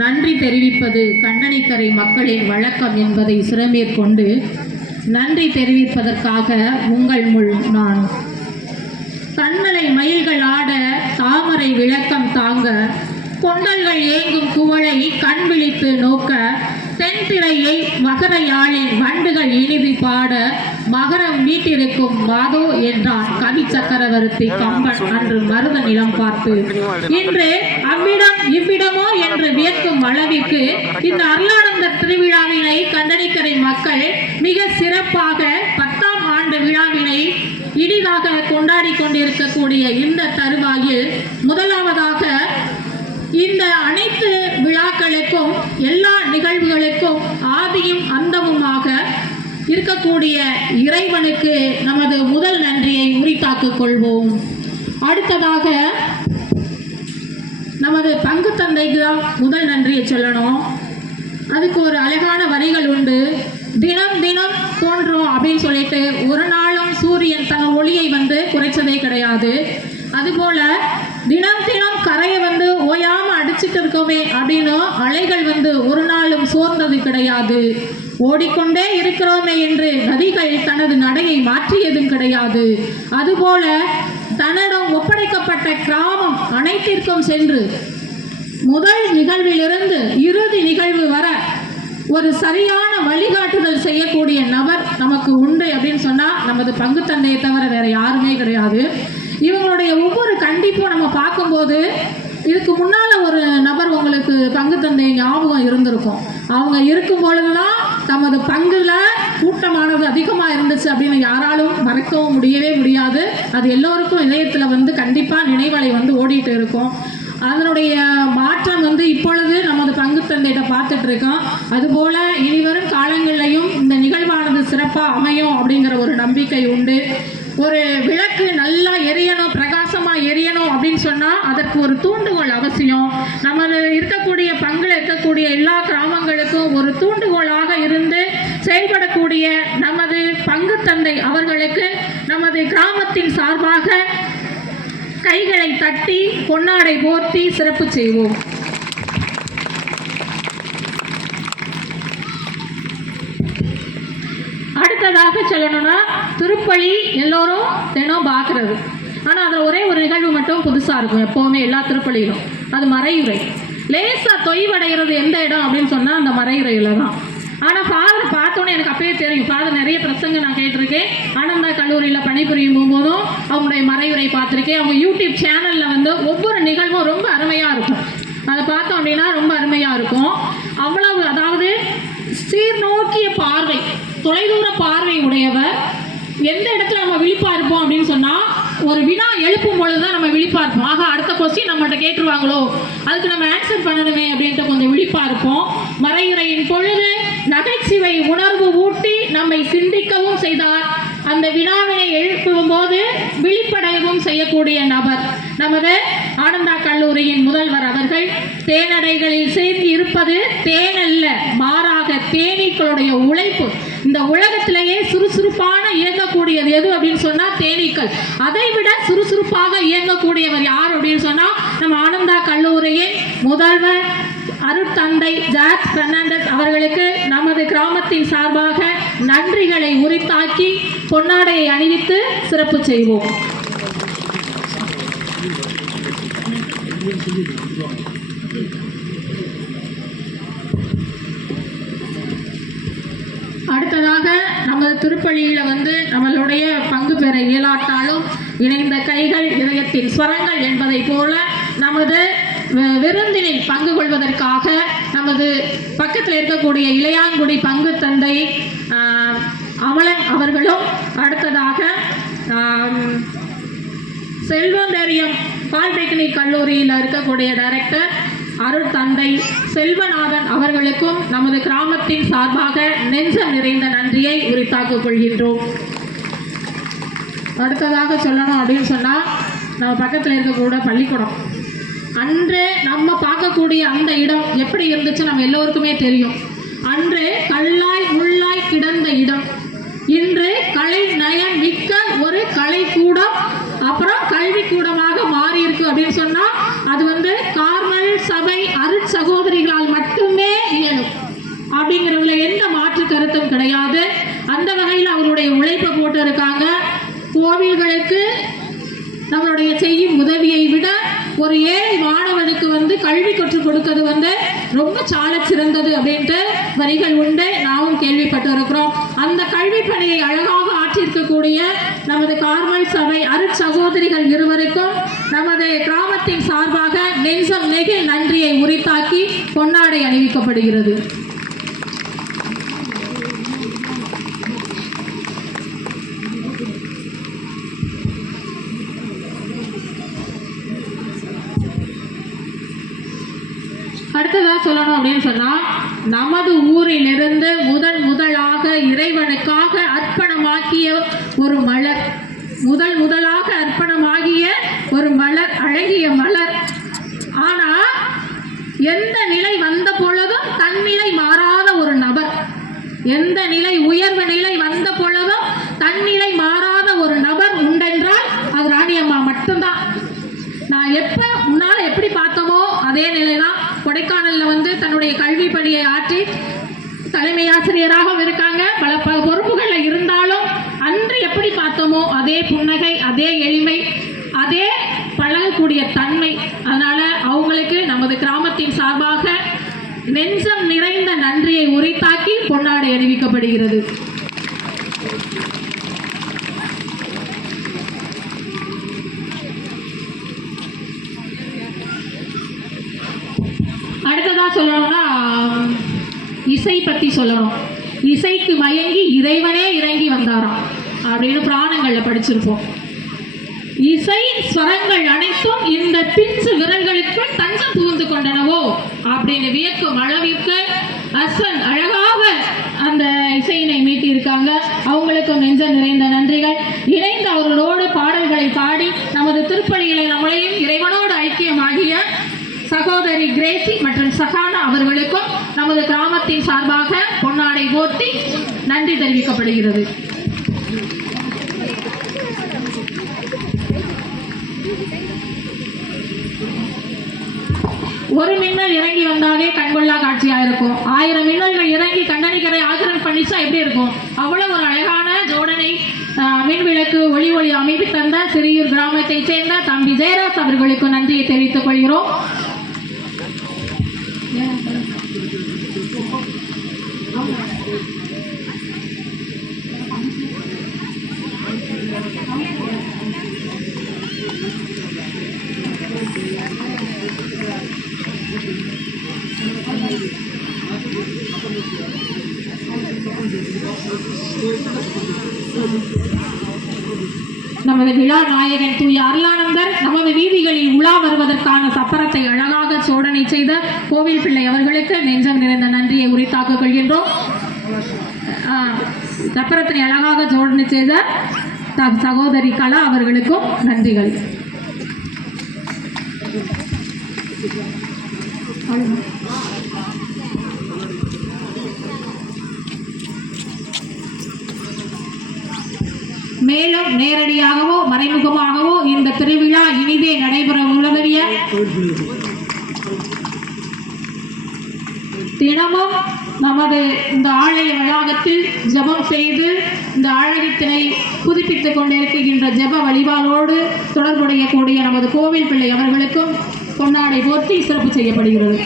நன்றி தெரிவிப்பது கண்ணனிக்கரை மக்களின் வழக்கம் என்பதை சிறமேற்கொண்டு நன்றி தெரிவிப்பதற்காக உங்கள் முள் நான் கண்ணலை மயில்கள் ஆட தாமரை விளக்கம் தாங்க கொண்டல்கள் ஏங்கும் குவளை கண் விழித்து நோக்க தென்திரையை மகர யாழில் வண்டுகள் இனிது பாட மகரம் வீட்டிருக்கும் மாதோ என்றான் கவி சக்கரவர்த்தி கம்பன் அன்று மருத நிலம் பார்த்து. இன்று அவ்விடம் இவ்விடமோ என்று வியக்கும் அளவிற்கு இந்த அருளானந்த திருவிழாவினை கண்டனிக்கரை மக்கள் மிக சிறப்பாக பத்தாம் ஆண்டு விழாவினை இனிதாக கொண்டாடி கொண்டிருக்கக்கூடிய இந்த தருவாயில் முதலாவதாக இந்த அனைத்து விழாக்களுக்கும் எல்லா நிகழ்வுகளுக்கும் ஆதியும் அந்தமுமாக இருக்கக்கூடிய இறைவனுக்கு நமது முதல் நன்றியை உரித்தாக்கிக் கொள்வோம். அடுத்ததாக நமது பங்கு தந்தைக்கு தான் முதல் நன்றியை சொல்லணும். அதுக்கு ஒரு அழகான வரிகள் உண்டு. தினம் தினம் தோன்றும் அப்படின்னு சொல்லிட்டு ஒரு நாளும் சூரியன் தன் ஒளியை வந்து குறைச்சதே கிடையாது. அதுபோல தினம் தினம் கரையை வந்து ஓயாம அடிச்சிட்டு இருக்கோமே அப்படின்னு அலைகள் வந்து ஒரு நாளும் சோர்ந்தது கிடையாது. ஓடிக்கொண்டே இருக்கிறோமே என்று நதிகள் தனது நடையை மாற்றியதும் கிடையாது. அதுபோல தன்னிடம் ஒப்படைக்கப்பட்ட கிராமம் அனைத்திற்கும் சென்று முதல் நிகழ்விலிருந்து இறுதி நிகழ்வு வர ஒரு சரியான வழிகாட்டுதல் செய்யக்கூடிய நபர் நமக்கு உண்டு அப்படின்னு சொன்னால் நமது பங்கு தந்தையை தவிர வேற யாருமே கிடையாது. இவங்களுடைய ஒவ்வொரு கண்டிப்பும் நம்ம பார்க்கும்போது இதுக்கு முன்னால் ஒரு நபர் உங்களுக்கு பங்கு தந்தை ஞாபகம் இருந்திருக்கும். அவங்க இருக்கும் பொழுதுலாம் தமது பங்குல கூட்டமானது அதிகமாக இருந்துச்சு அப்படின்னு யாராலும் மறக்கவும் முடியவே முடியாது. அது எல்லோருக்கும் இதயத்தில் வந்து கண்டிப்பாக நினைவலை வந்து ஓடிட்டு இருக்கும். அதனுடைய மாற்றம் வந்து இப்பொழுது நமது பங்கு தந்தையிட்ட பார்த்துட்டு இருக்கோம். அதுபோல இனிவரும் காலங்களிலையும் இந்த நிகழ்வானது சிறப்பாக அமையும் அப்படிங்கிற ஒரு நம்பிக்கை உண்டு. ஒரு விளக்கு நல்லா எரியணும் பிரகாசமா எரியணும் அப்படின்னு சொன்னா அதற்கு ஒரு தூண்டுகோல் அவசியம். நமது இருக்கக்கூடிய பங்குல இருக்கக்கூடிய எல்லா கிராமங்களுக்கும் ஒரு தூண்டுகோலாக இருந்து செயல்படக்கூடிய நமது பங்கு தந்தை அவர்களுக்கு நமது கிராமத்தின் சார்பாக கைகளை தட்டி பொன்னாடை போர்த்தி சிறப்பு செய்வோம். அடுத்ததாக சொல்லணும்னா திருப்பலி எல்லோரும் தினம் பார்க்கறது. ஆனால் அதில் ஒரே ஒரு நிகழ்வு மட்டும் புதுசாக இருக்கும் எப்போவுமே எல்லா திருப்பலியிலும். அது மறையுறை. லேசாக தொய்வடைகிறது எந்த இடம் அப்படின்னு சொன்னால் அந்த மறையுறையில் தான். ஆனால் ஃபாதர் பார்த்தோன்னே எனக்கு அப்பயே தெரியும். ஃபாதர் நிறைய பிரசங்க நான் கேட்டிருக்கேன். ஆனந்தா கல்லூரியில் பணிபுரியும் போகும்போதும் அவங்களுடைய மறையுறை பார்த்துருக்கேன். அவங்க யூடியூப் சேனலில் வந்து ஒவ்வொரு நிகழ்வும் ரொம்ப அருமையாக இருக்கும். அதை பார்த்தோம் அப்படின்னா ரொம்ப அருமையாக இருக்கும். அவ்வளவு அதாவது சீர்நோக்கிய பார்வை தொலைதூர பார்வை உடையவர். எந்த இடத்துல நம்ம விழிப்பா இருப்போம் அப்படின்னு சொன்னால் ஒரு வினா எழுப்பும் பொழுது தான் நம்ம விழிப்பா இருப்போம். ஆக கொஸ்டின் நம்மகிட்ட கேட்டுருவாங்களோ? அதுக்கு நம்ம ஆன்சர் பண்ணணுமே அப்படின்ட்டு கொஞ்சம் விழிப்பாக இருப்போம். மறையுறையின் பொழுது நகைச்சுவை உணர்வு ஊட்டி நம்மை சிந்திக்கவும் செய்தார். அந்த வினாவினை எழுப்பும் போது விழிப்படையவும் செய்யக்கூடிய நபர் நமது ஆனந்தா கல்லூரியின் முதல்வர் அவர்கள். தேனடைகளில் சேர்ந்து இருப்பது தேனல்ல மாறாக தேனீக்களுடைய உழைப்பு. இந்த உலகத்திலேயே சுறுசுறுப்பான இயங்கக்கூடியது எது அப்படின்னு சொன்னா தேனீக்கள். அதை விட சுறுசுறுப்பாக இயங்கக்கூடியவர் யார் அப்படின்னு சொன்னா நம்ம ஆனந்தா கல்லூரியின் முதல்வர் அருட்தந்தை ஜார்ஜ் பெர்னாண்டஸ் அவர்களுக்கு நமது கிராமத்தின் சார்பாக நன்றிகளை உரித்தாக்கி பொன்னாடையை அணிவித்து சிறப்பு செய்வோம். அடுத்ததாக நமது திருப்பலியில் வந்து நம்மளுடைய பங்கு பெற இயலாட்டாலும் இணைந்த கைகள் இதயத்தின் ஸ்வரங்கள் என்பதை போல நமது வி- விருந்தினில் பங்கு கொள்வதற்காக நமது பக்கத்தில் இருக்கக்கூடிய இளையாங்குடி பங்கு தந்தை அமலன் அவர்களும் அடுத்ததாக செல்வந்தரியம் பாலிடெக்னிக் கல்லூரியில் இருக்கக்கூடிய டைரக்டர் அருள் தந்தை செல்வநாதன் அவர்களுக்கும் நமது கிராமத்தின் சார்பாக நெஞ்சம் நிறைந்த நன்றியை உரித்தாக்கிக் கொள்கின்றோம். அடுத்ததாக சொல்லணும் அப்படின்னு சொன்னால் நம்ம பக்கத்தில் இருக்கக்கூட பள்ளிக்கூடம். அன்று நம்ம பார்க்கக்கூடிய அந்த இடம் எப்படி இருந்துச்சு நம்ம எல்லோருக்குமே தெரியும். அன்று கல்லாய் முள்ளாய் கிடந்த இடம். இன்று கலை நயம் மிக்க ஒரு கலைக்கூடம். அப்புறம் கல்விக்கூடமாக மாறி இருக்கு அப்படின்னு சொன்னா அது வந்து கார்மல் சபை முடியாது அந்த வகையில் அவருடைய உழைப்பை போட்டு இருக்காங்க கோவில்களுக்கு நம்மளுடைய செய்யும் உதவியை விட ஒரு ஏழை மாணவனுக்கு வந்து கல்வி கற்றுக் கொடுக்கிறது வந்து ரொம்ப சால சிறந்தது அப்படின்ட்டு வரிகள் உண்டு. நாமும் கேள்விப்பட்டு இருக்கிறோம் அந்த கல்வி பணியை அழகாக ஆற்றியிருக்கக்கூடிய நமது கார்மல் சபை அருட்சகோதரிகள் இருவருக்கும் நமது கிராமத்தின் சார்பாக நெஞ்சம் நெகிழ் நன்றியை உரித்தாக்கி பொன்னாடை அணிவிக்கப்படுகிறது. சொல்லணும் அப்படின்னு சொன்னா நமது ஊரிலிருந்து முதன் முதலாக இறைவனுக்காக அர்ப்பணமாக்கிய ஒரு மலர். முதல் முதலாக அர்ப்பணமாகிய ஒரு மலர் அழகிய மலர். ஆனா எந்த நிலை வந்த பொழுதும் தன்னிலை மாறாத ஒரு நபர். எந்த நிலை உயர்வு நிலை வந்த பொழுதும் தன்னிலை மாறாத ஒரு நபர் உண்டென்றால் அது ராணியம்மா மட்டும்தான். நான் எப்ப முன்னால எப்படி பார்த்தோமோ அதே நிலைதான். கொடைக்கானல்ல வந்து தன்னுடைய கல்வி பணியை ஆற்றி தலைமை ஆசிரியராகவும் இருக்காங்க. பல பல பொறுப்புகள்ல இருந்தாலும் அன்று எப்படி பார்த்தோமோ அதே புன்னகை அதே எளிமை அதே பழகக்கூடிய தன்மை. அதனால அவங்களுக்கு நமது கிராமத்தின் சார்பாக நெஞ்சம் நிறைந்த நன்றியை உரித்தாக்கி பொன்னாடை அறிவிக்கப்படுகிறது அடுத்ததா சொல்லணும்னா இசை பற்றி சொல்லணும். இசைக்கு மயங்கி இறைவனே இறங்கி வந்தாராம் அப்படின்னு புராணங்கள்ல படிச்சிருப்போம். இசை ஸ்வரங்கள் அனைத்தும் இந்த பிஞ்சு விரல்களுக்கு தஞ்சம் புகுந்து கொண்டனவோ அப்படின்னு வியக்கும் அளவிற்கு அஸ்வன் அழகாக அந்த இசையினை மீட்டியிருக்காங்க. அவங்களுக்கும் நெஞ்ச நிறைந்தன நன்றிகள் இணைந்து அவர்களோடு பாடல்களை பாடி நமது திருப்பலிகளை நம்மளையும் இறைவனோடு ஐக்கியமாகிய சகோதரி கிரேசி மற்றும் சகானா அவர்களுக்கும் நமது கிராமத்தின் சார்பாக பொன்னாடை போர்த்தி நன்றி தெரிவிக்கப்படுகிறது. ஒரு மின்னல் இறங்கி வந்தாலே கண்கொள்ளா காட்சியா இருக்கும். ஆயிரம் மின்னல்கள் இறங்கி கண்டனிக்கரை ஆக்கிரமிப்பு பண்ணிச்சா எப்படி இருக்கும்? அவ்வளவு ஒரு அழகான ஜோடனை மின் விளக்கு ஒளி ஒளி அமைப்பு தந்த சிறியூர் கிராமத்தை சேர்ந்த தம்பி ஜெயராஜ் அவர்களுக்கு நன்றியை தெரிவித்துக் கொள்கிறோம். நமது விழா நாயகன் தூய அருளானந்தர் நமது வீதிகளில் உலா வருவதற்கான சப்பரத்தை அழகாக சோதனை செய்த கோவில் பிள்ளை அவர்களுக்கு நெஞ்சம் நிறைந்த நன்றியை உரித்தாக்க கொள்கின்றோம். ஆஹ், சப்பரத்தினை அழகாக ஜோடனை செய்த சகோதரி கலா அவர்களுக்கும் நன்றிகள். மேலும் நேரடியாகவோ மறைமுகமாகவோ இந்த திருவிழா இனிதே நடைபெற உள்ளதவிய தினமும் நமது இந்த ஆலய வளாகத்தில் ஜெபம் செய்து இந்த ஆலயத்தினை புதுப்பித்துக் கொண்டிருக்கின்ற ஜெப வழிபாடோடு தொடர்புடைய கூடிய நமது கோவில் பிள்ளை அவர்களுக்கும் பொன்னாடை போர்த்தி சிறப்பு செய்யப்படுகிறது.